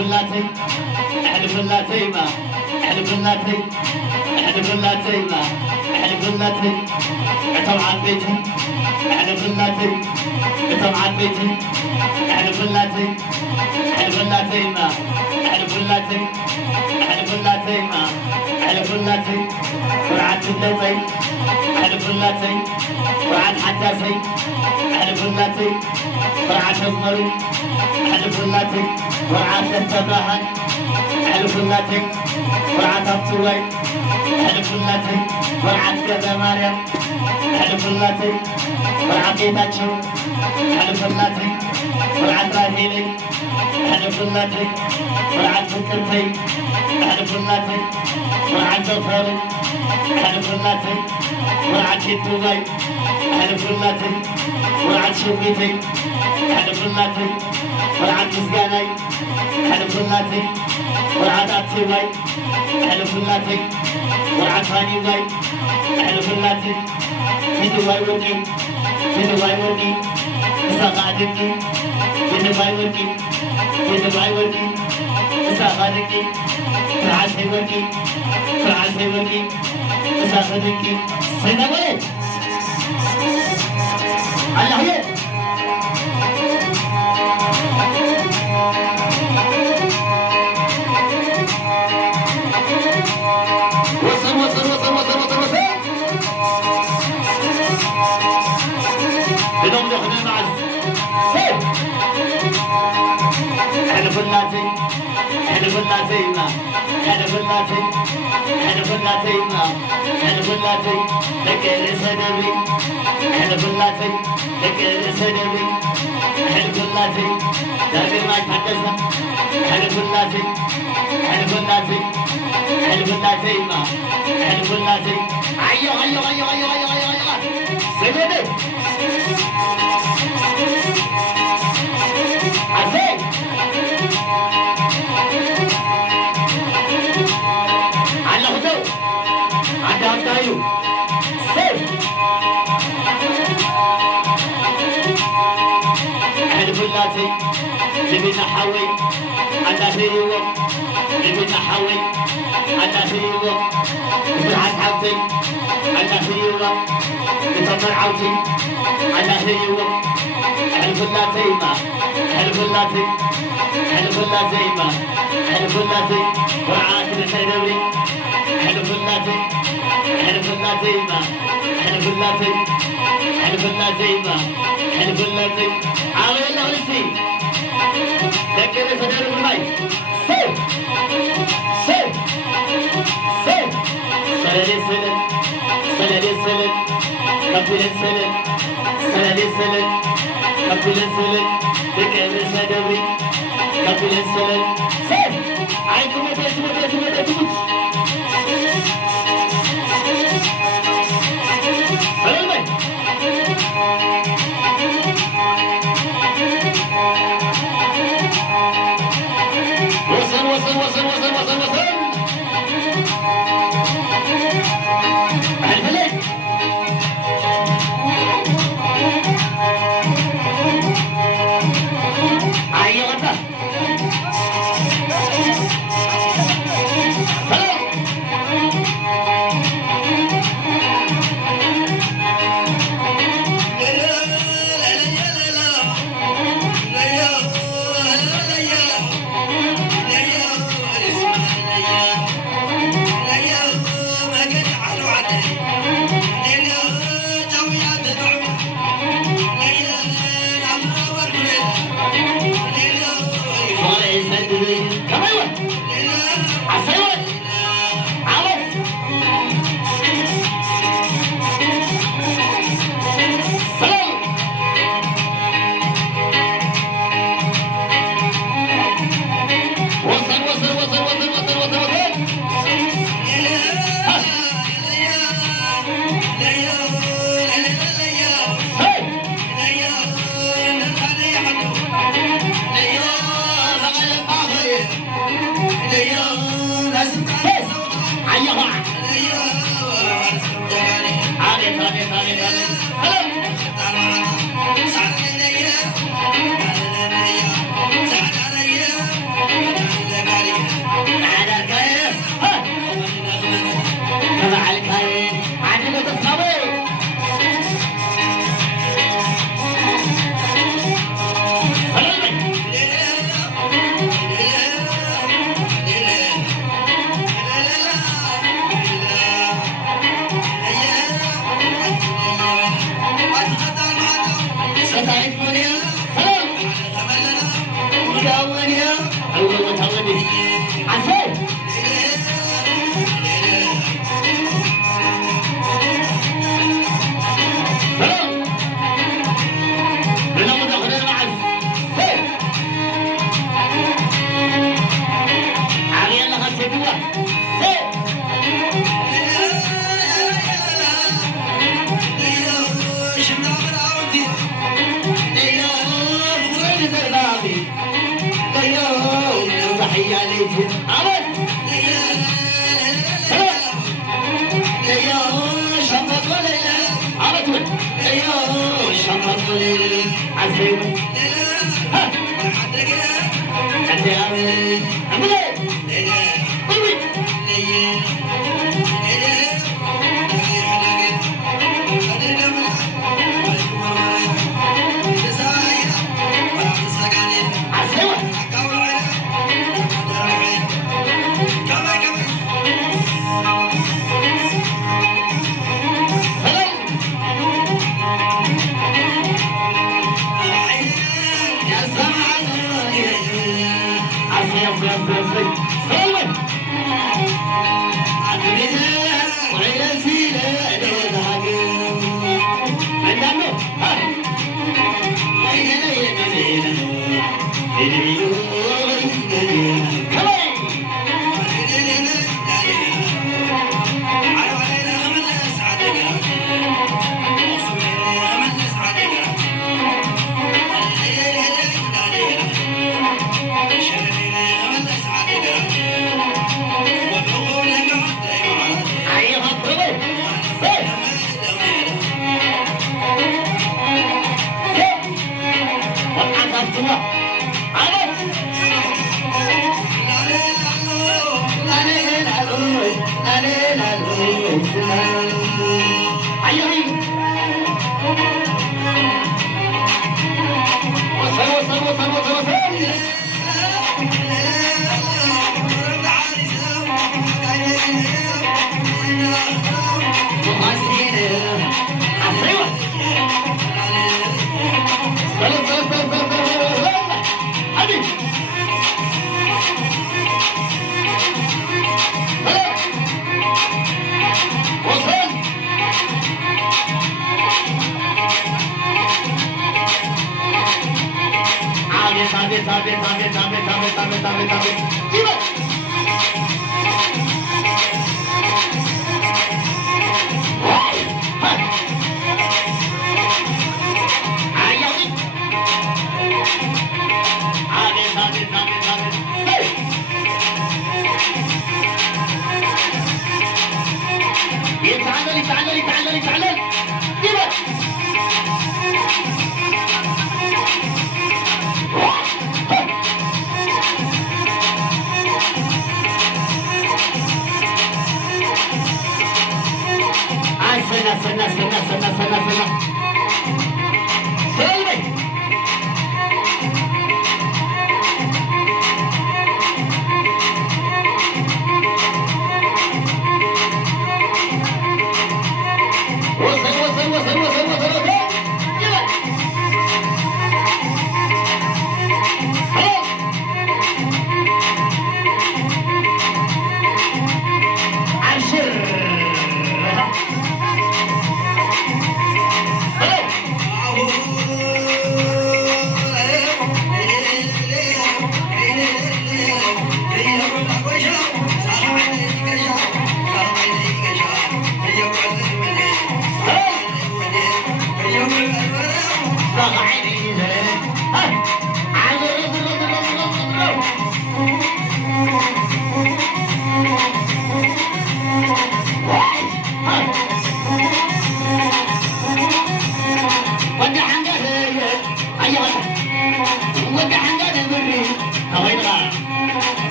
اللاتي احلف اللاتي ما احلف اللاتي احلف اللاتي ما احلف اللاتي عتب عن بيتي احلف اللاتي عتب عن بيتي احلف اللاتي احلف اللاتي ما احلف اللاتي احلف اللاتي ما احلف اللاتي ورعت اللاتي احلف اللاتي ورعت حداثي احلف اللاتي ورعت أزمري احلف اللاتي ورعت التباهن احلف اللاتي ورعت أبطوي احلف اللاتي ورعت كذا مريم احلف اللاتي ورعت إيتاتشو احلف اللاتي ورعت راهيلي احلف اللاتي ورعت فكرتي احلف اللاتي ورعت زفري احلف اللاتي ورعت شتوي احلف اللاتي ورعت شبيتي احلف اللاتي ورعت مسقاني احلف اللاتي ورعت أبتوي احلف اللاتي ورعت فانيوي احلف اللاتي يدوي ورقي يدوي ورقي ساقادني يدوي ورقي يدوي ورقي ساقادني فرعسي ورقي فرعسي ورقي ساقادني سيدوي الله يا وصل وصل وصل وصل وصل وصل بدون دخول مع سيف احلف اللاتي احلف اللاتي ما احلف اللاتي احلف اللاتي ما احلف اللاتي ذكر سدبي احلف اللاتي ذكر سدبي احلف اللاتي داخل ما يتحدث احلف اللاتي احلف اللاتي احلف اللاتي ما احلف اللاتي ايوه ايوه ايوه ايوه ايوه ايوه سيدي عزيز على هدوء عندها دايو سيف احلف اللاتي لبينا حوي على هيوم لبينا حوي على هيوم برعت عبدي على هيوم بتمر عوتي على هيوم احلف اللاتي ما احلف اللاتي احلف اللاتي ما احلف اللاتي ورعات بسيدوري احلف اللاتي احلف اللاتي ما احلف اللاتي احلف اللاتي ما احلف اللاتي عامل الله ولسي ذكر سيدوري بالماي سيف سيف سيف سلالي سلم سلالي سلم كبير السلم سلالي سلم كبير السلم ذكر سيدوري كبير السلم سيف عايزكم تموت سلامي وصل وصل وصل وصل وصل وصل الفلك ايوه انت أول تعودي عسل سلام بناخد أخذنا معز سير علينا خسدوه سير تحية ليك عمد شمط وليلة عمد شمط وليلة عزيمة ها أنت يا عمد عمد قوي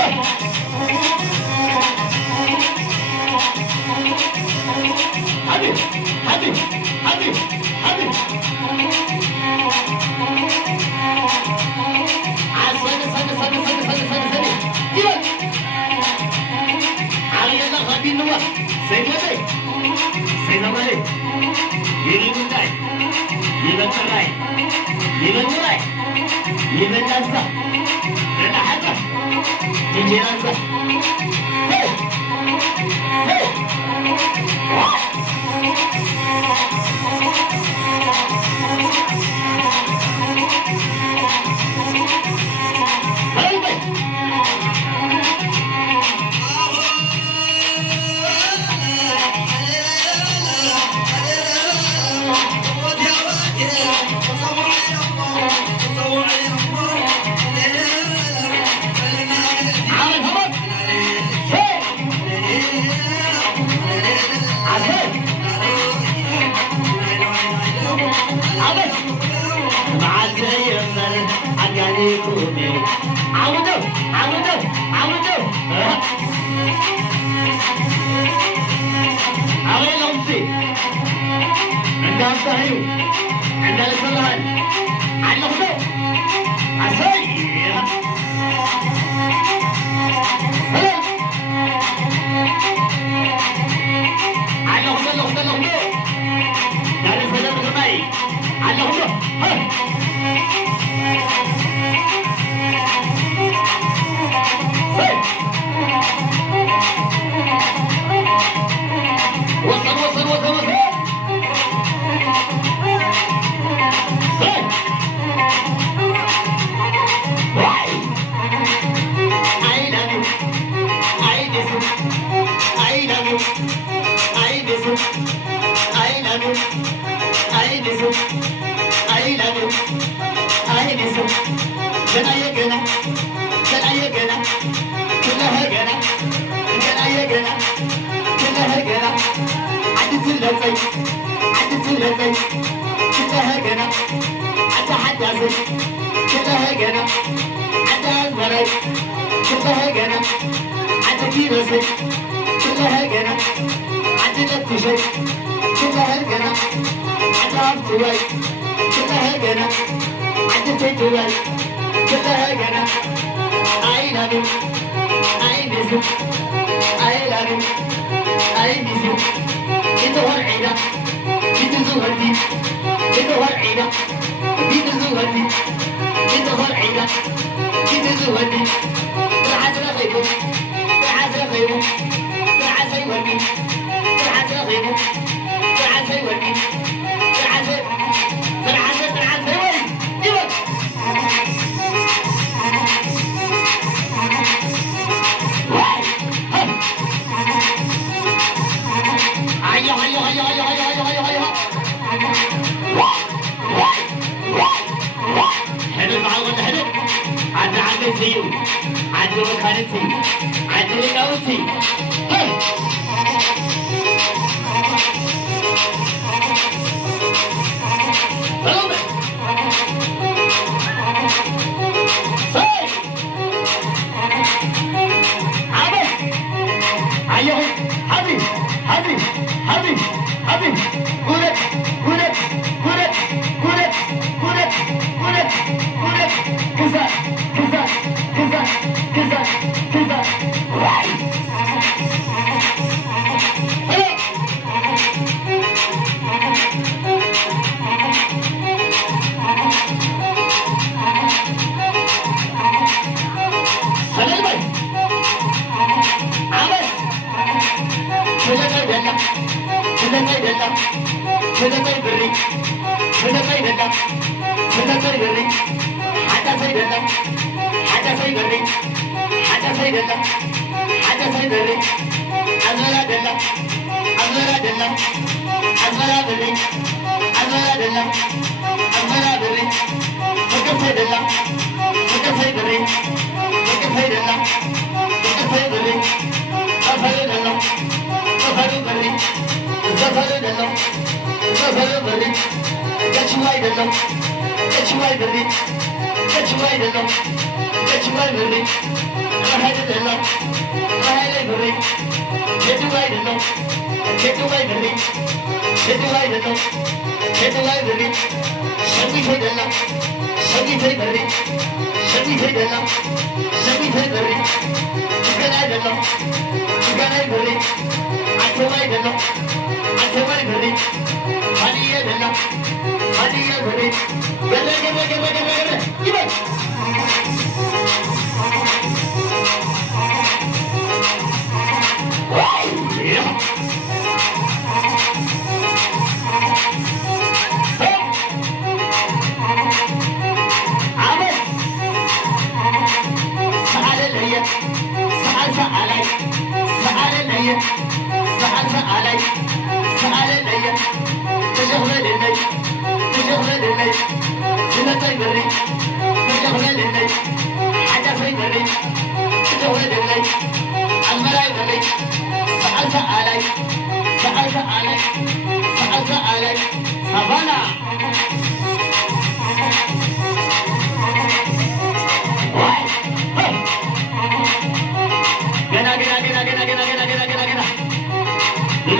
Hey! Get away, يتواي بري شمي في دلم شمي في بري شمي في دلم شمي في بري كنا دلم كنا بري عتواي دلم عتواي بري هني دلم هني بري يلا يلا يلا يلا يلا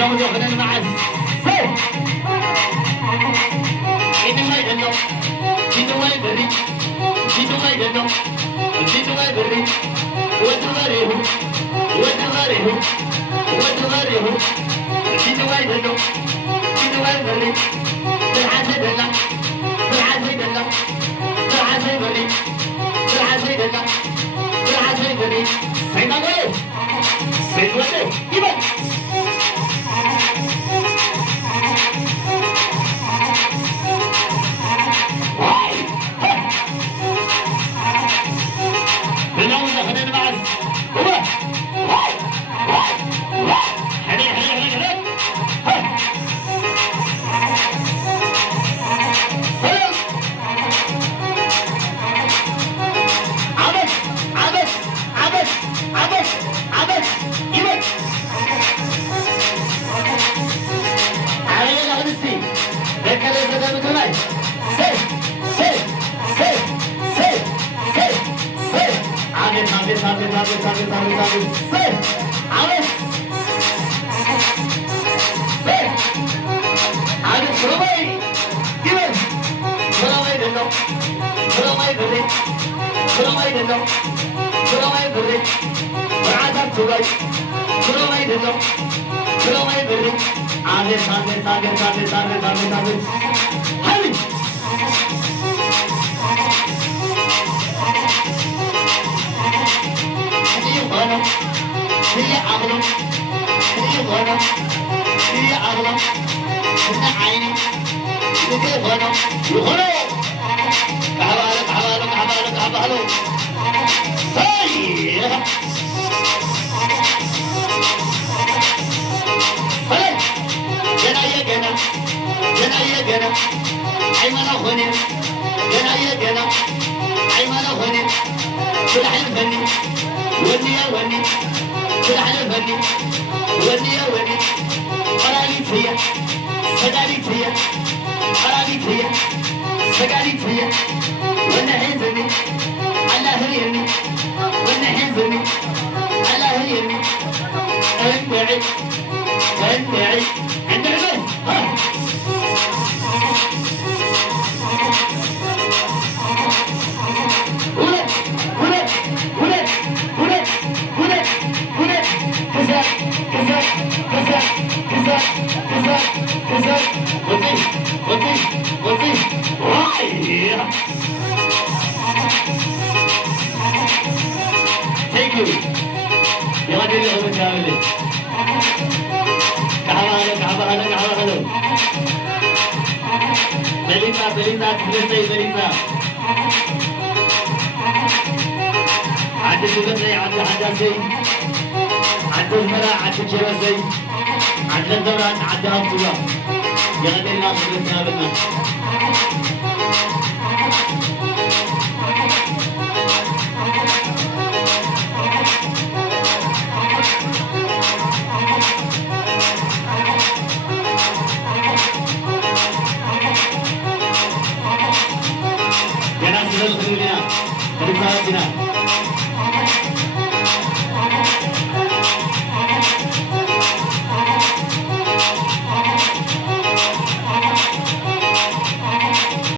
اليوم ياخذنا مع السيف إنه ما يدلو إنه ما يبري إنه ما يدلو إنه ما يبري ودواره ودواره ودواره إنه ما يدلو إنه ما يبري بالعزة دلو بالعزة دلو بالعزة يبري بالعزة دلو بالعزة يبري سيد الله سيد الله يبري Gracias.